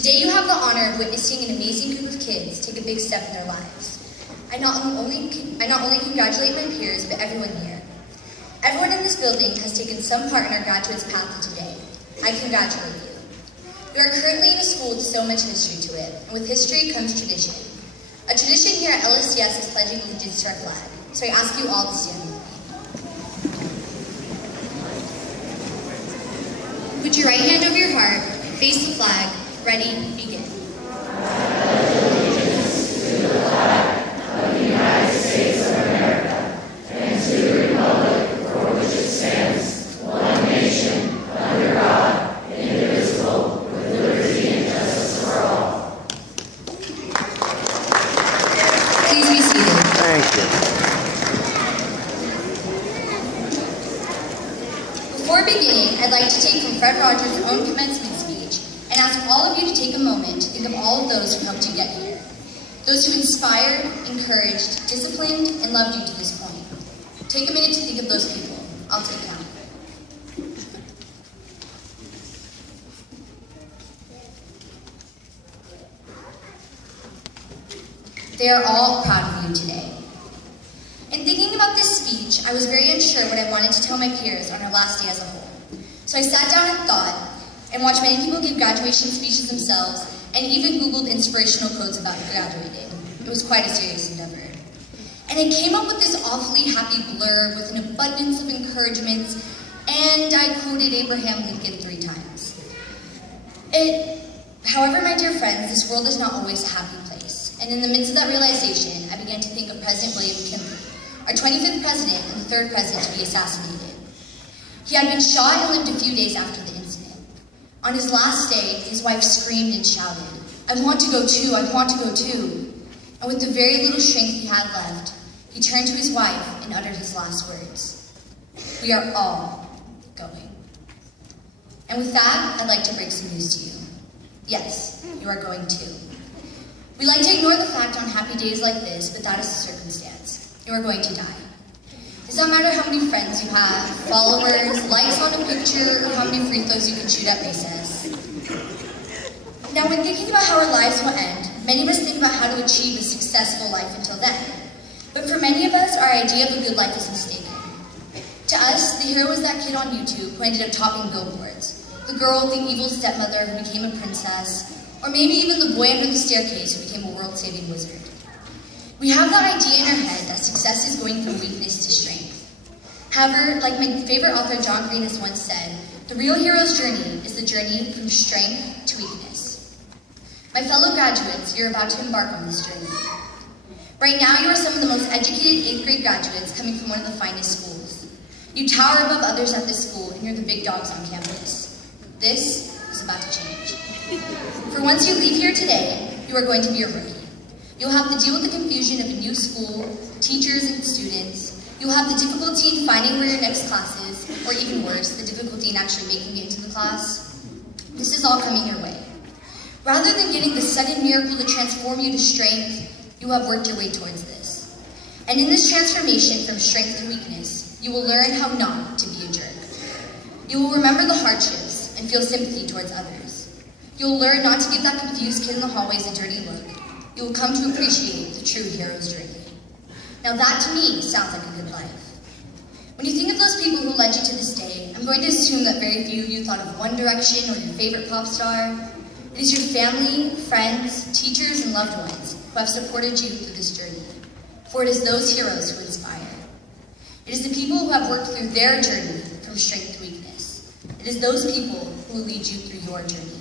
Today you have the honor of witnessing an amazing group of kids take a big step in their lives. I not only congratulate my peers, but everyone here. Everyone in this building has taken some part in our graduates' path to today. I congratulate you. You are currently in a school with so much history to it, and with history comes tradition. A tradition here at LSCS is pledging allegiance to our flag, so I ask you all to stand with me. Put your right hand over your heart, face the flag, ready, begin. Before beginning, I'd like to take from Fred Rogers' own commencement speech and ask all of you to take a moment to think of all of those who helped you get here. Those who inspired, encouraged, disciplined, and loved you to this point. Take a minute to think of those people. I'll take count. They are all proud of you today. In thinking about this speech, I was very unsure what I wanted to tell my peers on our last day as a whole. So I sat down and thought, and watched many people give graduation speeches themselves, and even Googled inspirational quotes about graduating. It was quite a serious endeavor. And I came up with this awfully happy blurb with an abundance of encouragements, and I quoted Abraham Lincoln 3 times. However, my dear friends, this world is not always a happy place. And in the midst of that realization, I began to think of President William McKinley, our 25th president and the 3rd president to be assassinated. He had been shot and lived a few days after the incident. On his last day, his wife screamed and shouted, "I want to go too, I want to go too." And with the very little strength he had left, he turned to his wife and uttered his last words. "We are all going." And with that, I'd like to break some news to you. Yes, you are going too. We like to ignore the fact on happy days like this, but that is the circumstance. You are going to die. It does not matter how many friends you have, followers, likes on a picture, or how many free throws you can shoot at recess. Now, when thinking about how our lives will end, many of us think about how to achieve a successful life until then. But for many of us, our idea of a good life is mistaken. To us, the hero was that kid on YouTube who ended up topping billboards, the girl with the evil stepmother who became a princess, or maybe even the boy under the staircase who became a world-saving wizard. We have that idea in our head that success is going from weakness to strength. However, like my favorite author John Green has once said, the real hero's journey is the journey from strength to weakness. My fellow graduates, you're about to embark on this journey. Right now, you are some of the most educated 8th grade graduates coming from one of the finest schools. You tower above others at this school, and you're the big dogs on campus. This is about to change. For once you leave here today, you are going to be a rookie. You'll have to deal with the confusion of a new school, teachers and students. You'll have the difficulty in finding where your next class is, or even worse, the difficulty in actually making it into the class. This is all coming your way. Rather than getting the sudden miracle to transform you to strength, you have worked your way towards this. And in this transformation from strength to weakness, you will learn how not to be a jerk. You will remember the hardships and feel sympathy towards others. You will learn not to give that confused kid in the hallways a dirty look. You will come to appreciate the true hero's journey. Now that, to me, sounds like a good life. When you think of those people who led you to this day, I'm going to assume that very few of you thought of One Direction or your favorite pop star. It is your family, friends, teachers, and loved ones who have supported you through this journey. For it is those heroes who inspire. It is the people who have worked through their journey from strength to weakness. It is those people who will lead you through your journey.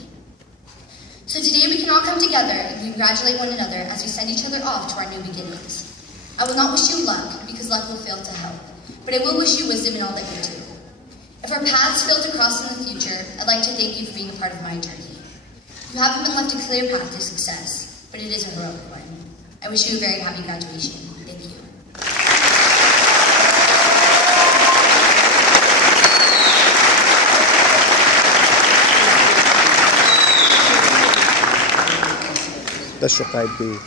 So today we can all come together and congratulate one another as we send each other off to our new beginnings. I will not wish you luck, because luck will fail to help, but I will wish you wisdom in all that you do. If our paths fail to cross in the future, I'd like to thank you for being a part of my journey. You haven't been left a clear path to success, but it is a heroic one. I wish you a very happy graduation. Thank you. That's your 5B.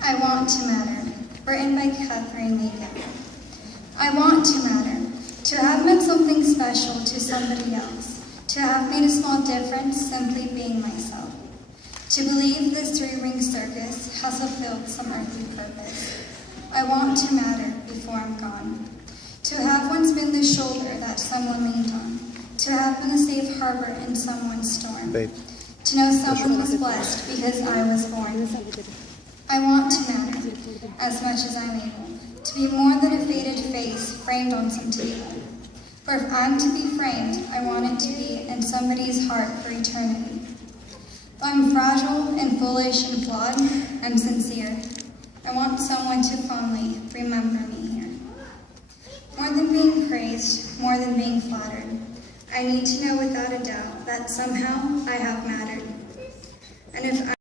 I Want to Matter, written by Catherine Macon. I want to matter, to have meant something special. special to somebody else, to have made a small difference simply being myself, to believe this three-ring circus has fulfilled some earthly purpose. I want to matter before I'm gone, to have once been the shoulder that someone leaned on, to have been a safe harbor in someone's storm, Babe. to know someone was blessed because I was born. I want to matter as much as I'm able, to be more than a faded face framed on some table. For if I'm to be framed, I want it to be in somebody's heart for eternity. Though I'm fragile and foolish and flawed, I'm sincere. I want someone to fondly remember me here. More than being praised, more than being flattered, I need to know without a doubt that somehow I have mattered. And if